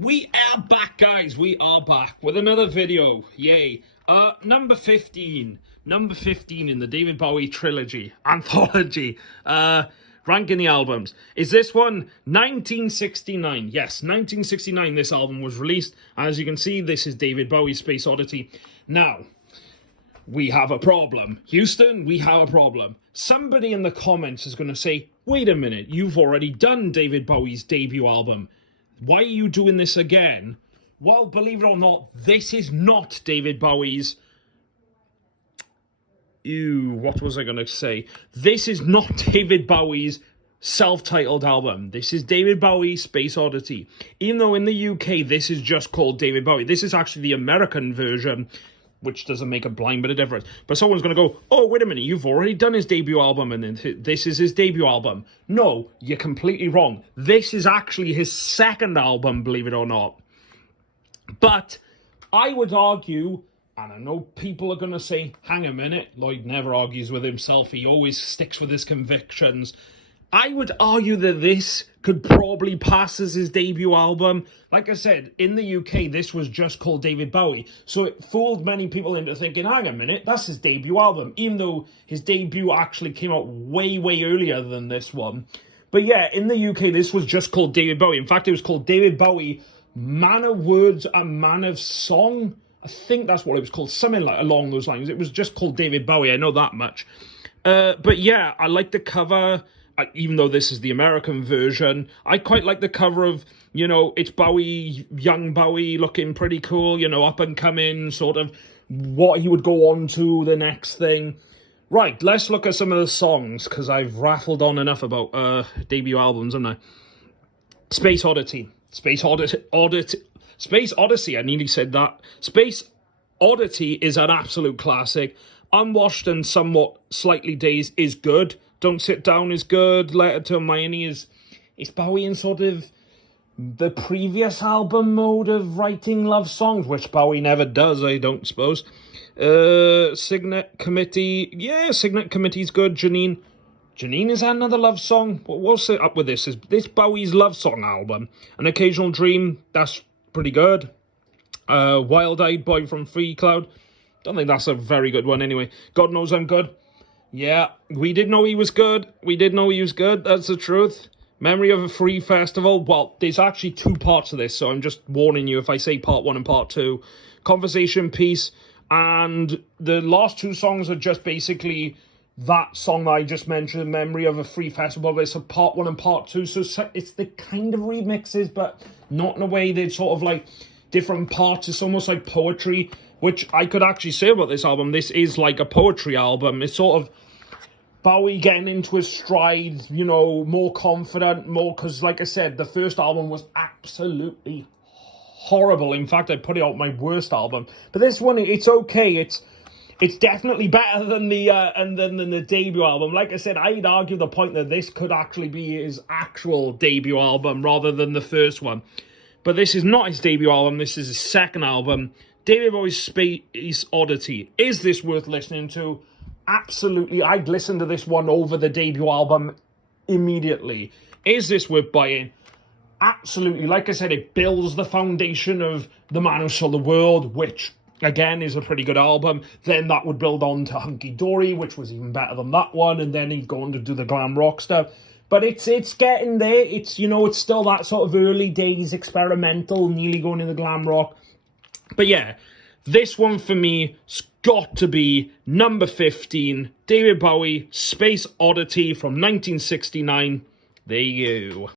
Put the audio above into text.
We are back, guys. We are back with another video. Yay. Number 15. Number 15 in the David Bowie trilogy, anthology. Ranking the albums. Is this one 1969? Yes, 1969 this album was released. As you can see, this is David Bowie's Space Oddity. Now, we have a problem. Houston, we have a problem. Somebody in the comments is going to say, wait a minute, you've already done David Bowie's debut album. Why are you doing this again? Well, believe it or not, this is not David Bowie's... what was I going to say? This is not David Bowie's self-titled album. This is David Bowie's Space Oddity. Even though in the UK, this is just called David Bowie. This is actually the American version, which doesn't make a blind bit of difference. But someone's going to go, oh, wait a minute, you've already done his debut album, and then this is his debut album. No, you're completely wrong. This is actually his second album, believe it or not. But I would argue, and I know people are going to say, hang a minute, Lloyd never argues with himself, he always sticks with his convictions. I would argue that this could probably pass as his debut album. Like I said, in the UK, this was just called David Bowie. So it fooled many people into thinking, hang a minute, that's his debut album. Even though his debut actually came out way, way earlier than this one. But yeah, in the UK, this was just called David Bowie. In fact, it was called David Bowie, Man of Words, a Man of Song. I think that's what it was called. Something like along those lines. It was just called David Bowie, I know that much. But yeah, I like the cover. Even though this is the American version, I quite like the cover of, you know, it's Bowie, young Bowie, looking pretty cool, you know, up and coming, sort of what he would go on to, the next thing. Right, let's look at some of the songs, because I've raffled on enough about debut albums, haven't I? Space Oddity. Space Odyssey, I nearly said that. Space Oddity is an absolute classic. Unwashed and somewhat slightly dazed is good. Don't Sit Down is good. Letter to Hermione is Bowie in sort of the previous album mode of writing love songs, which Bowie never does, I don't suppose. Signet Committee. Yeah, Signet Committee's good. Janine is another love song. What's it up with this? Is this Bowie's love song album? An Occasional Dream, that's pretty good. Wild Eyed Boy from Free Cloud. Don't think that's a very good one anyway. God Knows I'm Good. Yeah, we did know he was good. We did know he was good. That's the truth. Memory of a Free Festival. Well, there's actually two parts of this, so I'm just warning you if I say part one and part two. Conversation Piece. And the last two songs are just basically that song that I just mentioned, Memory of a Free Festival. It's a part one and part two, so it's the kind of remixes, but not in a way they're sort of like different parts. It's almost like poetry, which I could actually say about this album. This is like a poetry album. It's sort of Bowie getting into his stride, you know, more confident, more, because like I said, the first album was absolutely horrible. In fact, I put it out my worst album. But this one, it's okay. It's definitely better than the debut album. Like I said, I'd argue the point that this could actually be his actual debut album rather than the first one. But this is not his debut album. This is his second album. David Bowie's Space Oddity. Is this worth listening to? Absolutely. I'd listen to this one over the debut album immediately. Is this worth buying? Absolutely. Like I said, it builds the foundation of The Man Who Sold the World, which, again, is a pretty good album. Then that would build on to Hunky Dory, which was even better than that one. And then he'd go on to do the glam rock stuff. But it's getting there. It's, you know, it's still that sort of early days experimental, nearly going into glam rock. But yeah, this one for me has got to be number 15, David Bowie, Space Oddity from 1969. There you go.